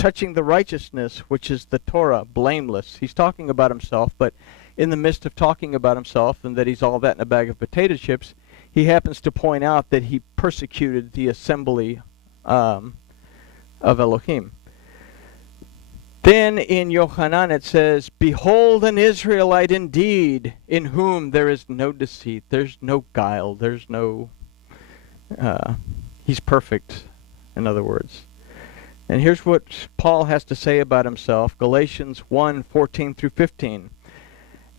touching the righteousness, which is the Torah, blameless. He's talking about himself, but in the midst of talking about himself and that he's all that in a bag of potato chips, he happens to point out that he persecuted the assembly of Elohim. Then in Yochanan it says, "Behold an Israelite indeed, in whom there is no deceit." There's no guile. There's no... he's perfect, in other words. And here's what Paul has to say about himself. Galatians 1:14 through 15.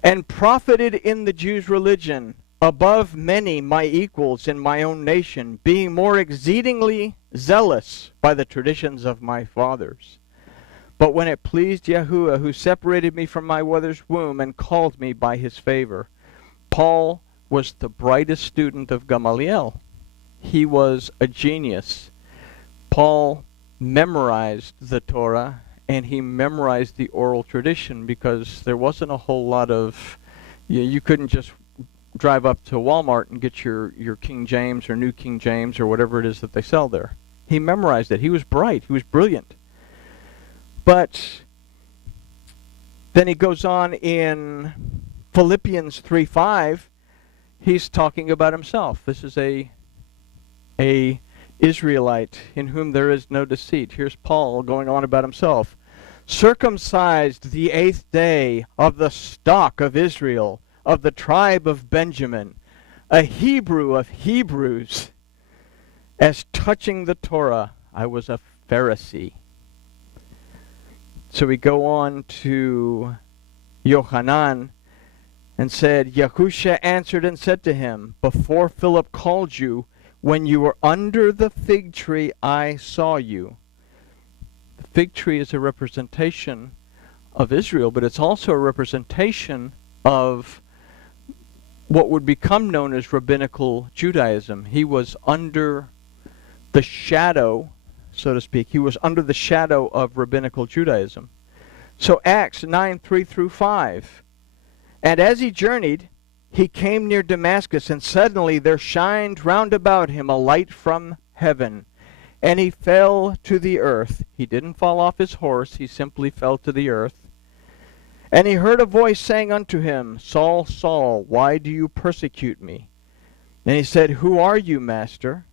"And profited in the Jews' religion, above many my equals in my own nation, being more exceedingly zealous by the traditions of my fathers. But when it pleased Yahuwah, who separated me from my mother's womb and called me by his favor." Paul was the brightest student of Gamaliel. He was a genius. Paul memorized the Torah, and he memorized the oral tradition because there wasn't a whole lot of... You couldn't just drive up to Walmart and get your King James or New King James or whatever it is that they sell there. He memorized it. He was bright. He was brilliant. But then he goes on in Philippians 3:5. He's talking about himself. This is a Israelite in whom there is no deceit. Here's Paul going on about himself. "Circumcised the 8th day, of the stock of Israel, of the tribe of Benjamin, a Hebrew of Hebrews. As touching the Torah, I was a Pharisee." So we go on to Yochanan and said, "Yahusha answered and said to him, Before Philip called you, when you were under the fig tree, I saw you." The fig tree is a representation of Israel, but it's also a representation of what would become known as rabbinical Judaism. He was under the shadow, so to speak. He was under the shadow of rabbinical Judaism. So Acts 9:3 through 5. "And as he journeyed, he came near Damascus, and suddenly there shined round about him a light from heaven. And he fell to the earth." He didn't fall off his horse, he simply fell to the earth. "And he heard a voice saying unto him, Saul, Saul, why do you persecute me? And he said, Who are you, Master?"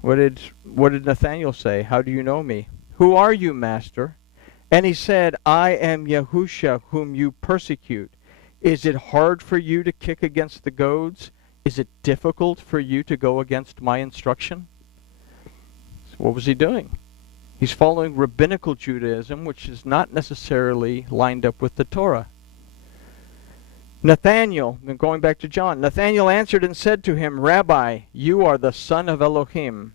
What did Nathanael say? "How do you know me?" "Who are you, Master?" And he said, "I am Yahusha, whom you persecute. Is it hard for you to kick against the goads? Is it difficult for you to go against my instruction?" So what was he doing? He's following rabbinical Judaism, which is not necessarily lined up with the Torah. Nathanael, going back to John, "Nathanael answered and said to him, Rabbi, you are the Son of Elohim."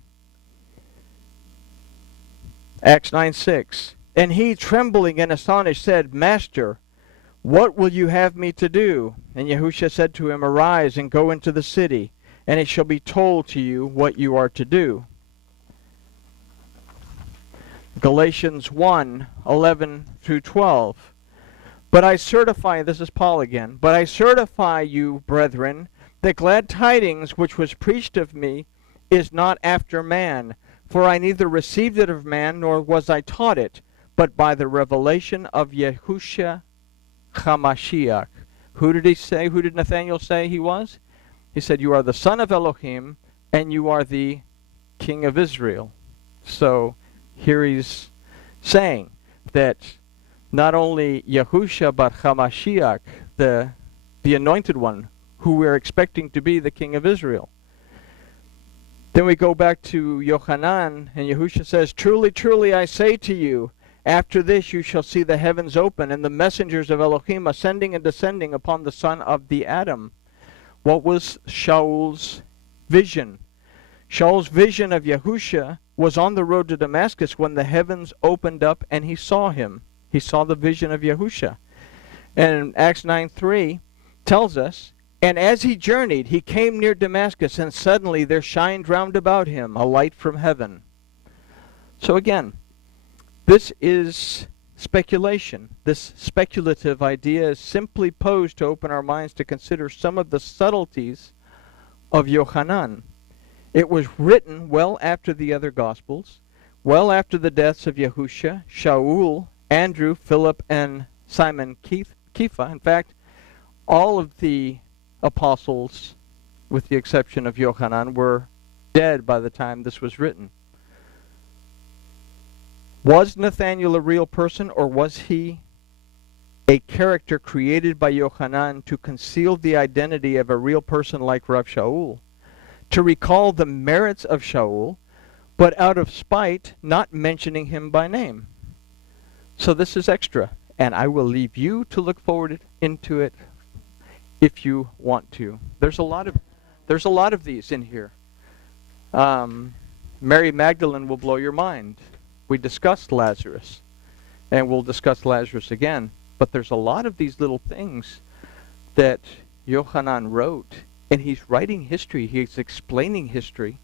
Acts 9:6. "And he, trembling and astonished, said, Master, what will you have me to do? And Yahusha said to him, Arise and go into the city, and it shall be told to you what you are to do." Galatians 1:11 through 12. "But I certify," this is Paul again, "but I certify you, brethren, that glad tidings which was preached of me is not after man. For I neither received it of man, nor was I taught it, but by the revelation of Yahusha HaMashiach." Who did he say? Who did Nathanael say he was? He said, "You are the Son of Elohim, and you are the King of Israel." So here he's saying that not only Yahusha, but HaMashiach, the anointed one, who we're expecting to be the King of Israel. Then we go back to Yochanan, and Yahusha says, "Truly, truly, I say to you, after this you shall see the heavens open, and the messengers of Elohim ascending and descending upon the son of the Adam." What was Shaul's vision? Shaul's vision of Yahusha was on the road to Damascus when the heavens opened up and he saw him. He saw the vision of Yahusha. And Acts 9:3 tells us, "And as he journeyed, he came near Damascus, and suddenly there shined round about him a light from heaven." So again, this is speculation. This speculative idea is simply posed to open our minds to consider some of the subtleties of Yochanan. It was written well after the other Gospels, well after the deaths of Yahusha, Shaul, Andrew, Philip, and Simon Kepha. In fact, all of the apostles, with the exception of Yochanan, were dead by the time this was written. Was Nathanael a real person, or was he a character created by Yochanan to conceal the identity of a real person like Rav Shaul, to recall the merits of Shaul, but out of spite not mentioning him by name? So this is extra, and I will leave you to look forward into it if you want to. There's a lot of these in here. Mary Magdalene will blow your mind. We discussed Lazarus, and we'll discuss Lazarus again. But there's a lot of these little things that Yochanan wrote, and he's writing history. He's explaining history.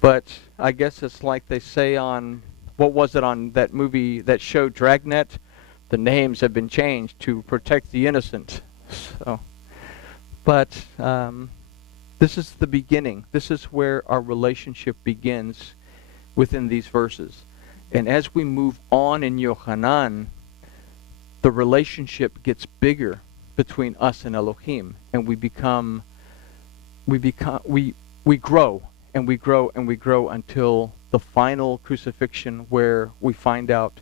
But I guess it's like they say on, what was it on that movie, that show Dragnet? The names have been changed to protect the innocent. So, but this is the beginning. This is where our relationship begins within these verses. And as we move on in Yochanan, the relationship gets bigger between us and Elohim, and we grow and we grow and we grow until the final crucifixion, where we find out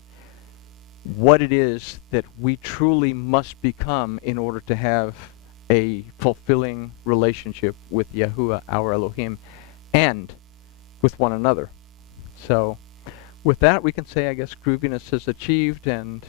what it is that we truly must become in order to have a fulfilling relationship with Yahuwah, our Elohim, and with one another. So with that, we can say, I guess, grooviness is achieved, and